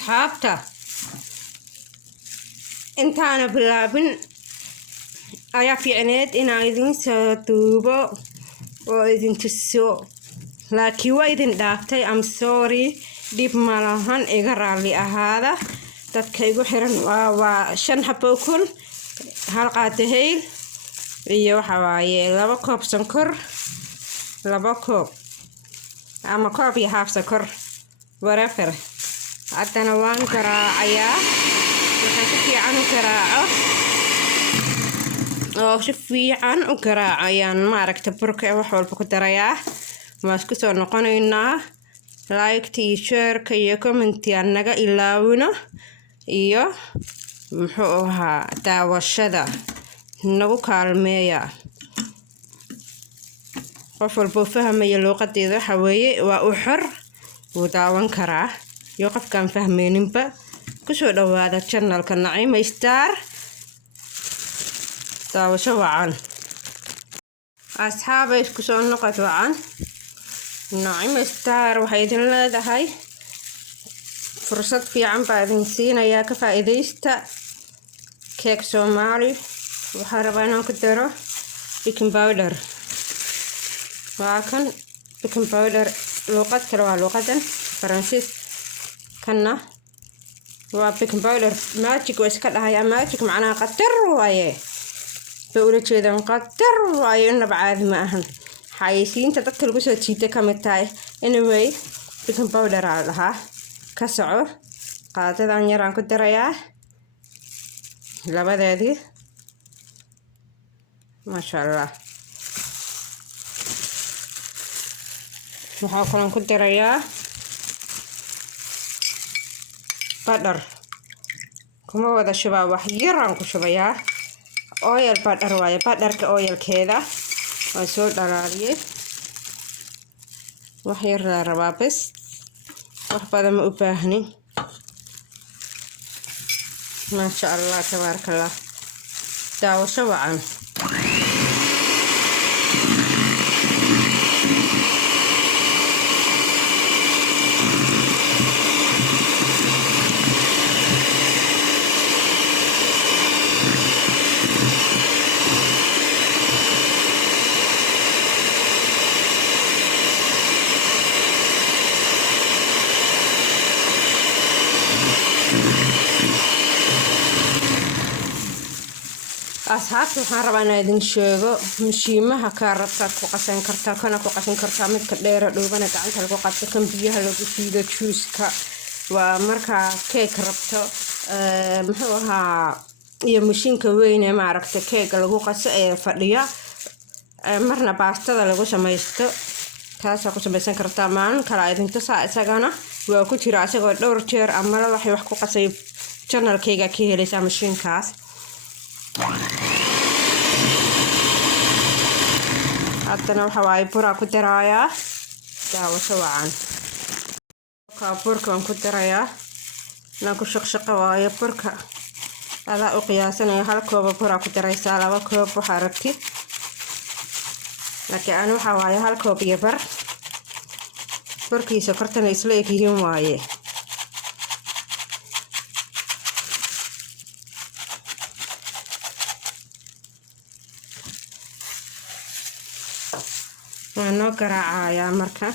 أصحابته انت أنا بلابن أيا في عناد إن عايزين ستوبة وإذن تسو لكن وإذن دافتي I'm sorry ديب مالهان إقرار لي هذا تدكيقو حيران وشان حبوكن هالقاتهيل iyo waxa waaye 2 koob sonkor 2 koob ama koob iyo half sonkor whatever hadana waan garaacayaa waxaan si fiican u garaaco oo si fiican u garaacayaan maaragta burka wax walba ku darayaa ma isku soo noqonaynaa like share iyo comment naga ilaawina iyo muxuu ahaa daawashada nagu kaalmeeya qof walba fahmaya luqadeeda waxa weeye waa u xor uu daawan karaa iyo qofkaan fahmeeninba ku soo dhawaada channelka Naciima Star daawasho wacan asxaabay ku soo noqod wacan Naciima Star waxay idin leedahay fursad fiican baa idin siinayaa ka faa'iideysta cake Somali waxaan rabaa inaan ku daro baking powder waa kan baking powder luqad kale waa luqadan Faransiis kana waa baking powder magic waa iska dhahayaa magic macnaha qatar waaye bawla jeedan qatar waaye inaba caadi ma ahan xayisiinta dadka lagu soo jiitay ka mid tahay anyway baking powder aa lahaa ka soco qaadadan yaraan ku darayaa labadeedii ما شاء الله waxaa kaloo ku darayaa butter kuma wada shubaa wax yar aan ku shubayaa oil butter waaye butterka oilkeeda waan soo dhalaaliyay wax yar la rabaa bas wax badan ma u baahni ما شاء الله تبارك الله daawasho wacan asxaabta waxaan rabaa inaan idin sheego mashiimaha kaarabtaad ku qasan kartaa kana ku qasan kartaa midka dheera dhoobana gacanta lagu qabto kan biyaha lagu shiido juiska waa markaa cake rabto muxuu ahaa iyo mashiinka weyn ee maaragta cake lagu qaso ee fadhiya marna baastada lagu samaysto taas ku samaysan kartaa maalin kale idin tusaa isagana waa ku jira asagoo dhowr jeer ama la wax ku qasay channelkayga ka helaysaa mashiinkaas haddana waxa waaye bura ku darayaa daawasho wacan burka waan ku darayaa inaan ku shaqshaqo waayo burka adaa u qiyaasanaya 1 koob bura ku daraysaa 2 koob waxaa rabtid laakiin aan waxa waaye 1 koob iyo bar burkiisa kortana isla egyihiin waaye noo garaacayaa marka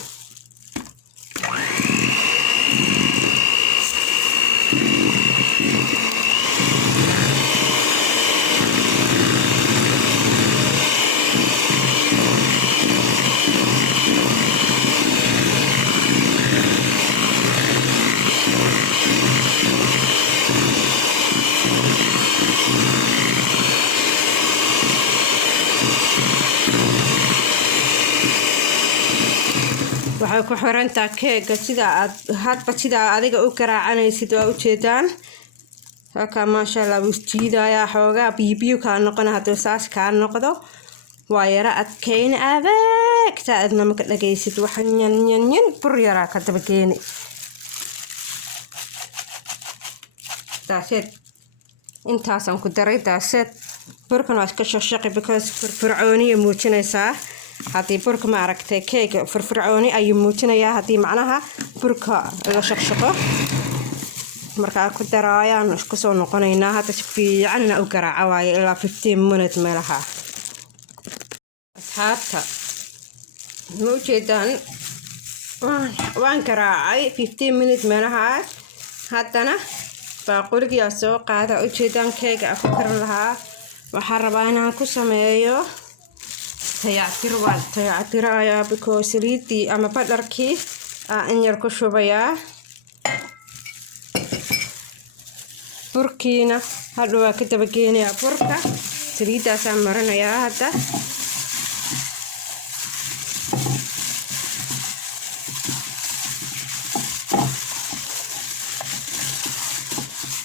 waxay ku xirantaa keega sida aad hadba sida adiga u garaacanaysid waa u jeedaan haka ma sha Allah wuu jiidayaa xoogaa biyo ka noqon haduu saas ka noqdo waa yara adkeyn adag taadna ma ka dhageysid waxan yan bur yara ka daba geeni taaset intaasan ku daray taaset burkan waa iska shaqshaqi because firfircooni muujinaysaa hadii burka ma aragtay cake firfircooni ay muujinayaa hadii macnaha burka la shaqshaqo markaa ku daraayaan isku soo noqonaynaa. Hadda si fiican u garaaca waaye ilaa 15 minutes meelaha. asxaabta ma ujeedaan waan garaacay 15 minutes meelaha. haddana baaquliga soo qaada ujeedaan keega ku karin lahaa. waxaan rabaa inaan ku sameeyo tayactir ayaa because saliidii ama badarkii in yar ku shubayaa. burkiina hadda waa ka daba geenayaa. burka saliidaasaan marinayaa.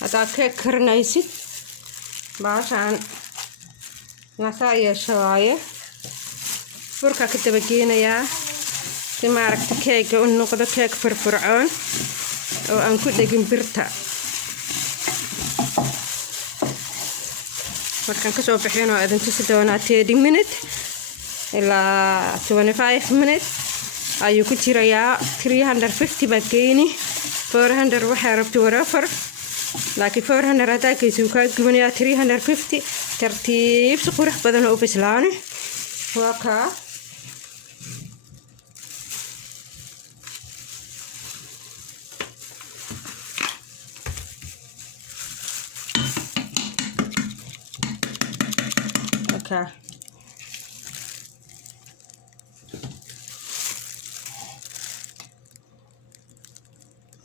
haddaad keeg karinaysid baashaan nasaa yeesho waaye. burka ka daba geenayaa si maaragta keega u noqdo keeg firfircoon oo aan ku dhegin birta. markaan kasoo bixin oo idin tusi doonaa 30 minutes ilaa 25 minutes ayuu ku jirayaa. 350 baa geeni 400 waxaa rabto whatever, laakiin 400 haddaa geysuu kaa gubanayaa. 350 tartiib si qurux badan oo u bislaani. waa kaa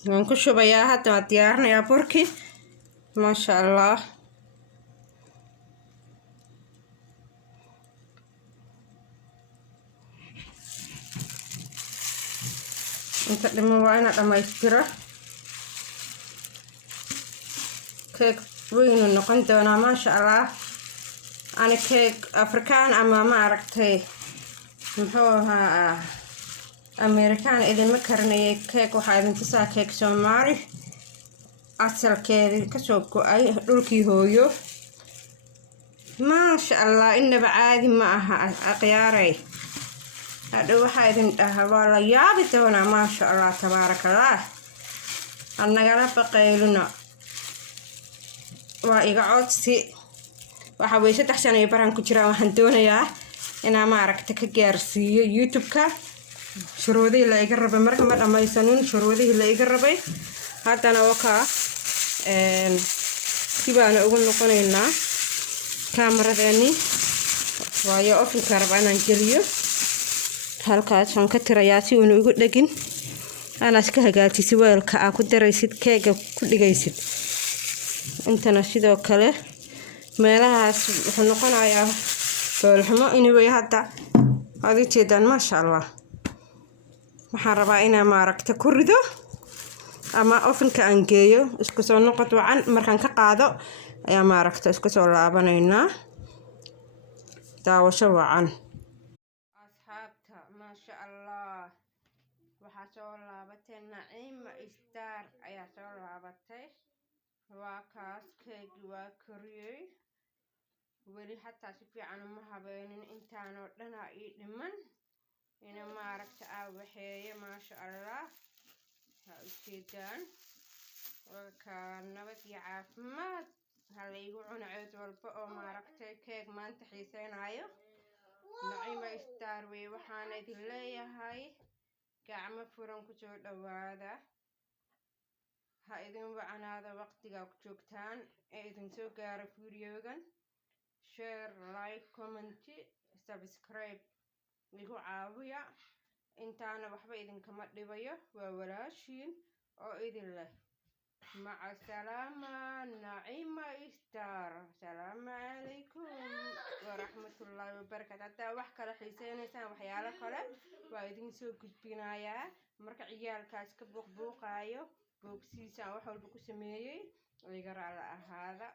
waan ku shubayaa. hadda waan diyaarinayaa burkii. maasha allah inta dhiman waa ina dhammaystiro. keeg weynu noqon doonaa maasha allah. ani keeg afrikaan ama ma aragtay muxuu ahaa amerikaan idinma karinayay. keeg waxaa idin tusaa keeg Soomaali asalkeedii kasoo go-ay dhulkii hooyo. maasha allah inaba caadi ma aha aqyaaray. hadha waxaa idin dhaha waa la yaabi doonaa. maasha allah tabaarakallah. annagala baqaylino waa iga codsi. waxa way 3 sano iyo baraan ku jiraa. waxaan doonayaa inaan ma aragta ka gaarsiiyo YouTube-ka shuruudihii la iga rabay. marka ma dhammaysanin shuruudihii la iga rabay. haddana wakaa sibaana ugu noqonaynaa kaamaradeeni. waayo ofinka rabaa inaan geliyo. halkaas waan ka tirayaa si uuna igu dhegin. anaas ka hagaajisi weelka aa ku daraysid keega ku dhigaysid. intana sidoo kale meelahaas wuxuu noqonayaa foolxumo. anyway hadda waad ujeedaan maasha allah. waxaan rabaa inaan maaragta ku rido ama ofinka aan geeyo. isku soo noqod wacan. markaan ka qaado ayaa maaragta isku soo laabanaynaa. daawasho wacan. asxaabta maasha allah waxaa soo laabatay Naciima Star ayaa soo laabatay. waa kaas keegi waa kariyey. weli xataa si fiican uma habeenin. intaanoo dhanaa ii dhiman ina maaragta waxeeye maasha allah. ha ujeedaan waa kaa nabad iyo caafimaad. ha laygu cuno ceed walba oo maaragtay keeg maanta xiiseynayo. Naciima Star wey. waxaan idin leeyahay gacmo furan ku soo dhawaada. ha idin wacanaada waqtiga ku joogtaan ee idin soo gaaro videogan. share, like, comment, subscribe igu caawiya. intaana waxba idinkama dhibayo. waa walaashiin oo idin leh maca salaama Naciima Star. salaamu calaykum waraxmatullaahi wabarakaatu. haddaa wax kale xiiseynaysaan waxyaalo kale waa idin soo gudbinayaa. marka ciyaalkaas ka buuqbuuqaayo boogsiisaan wax walba ku sameeyey iga raali ahaada.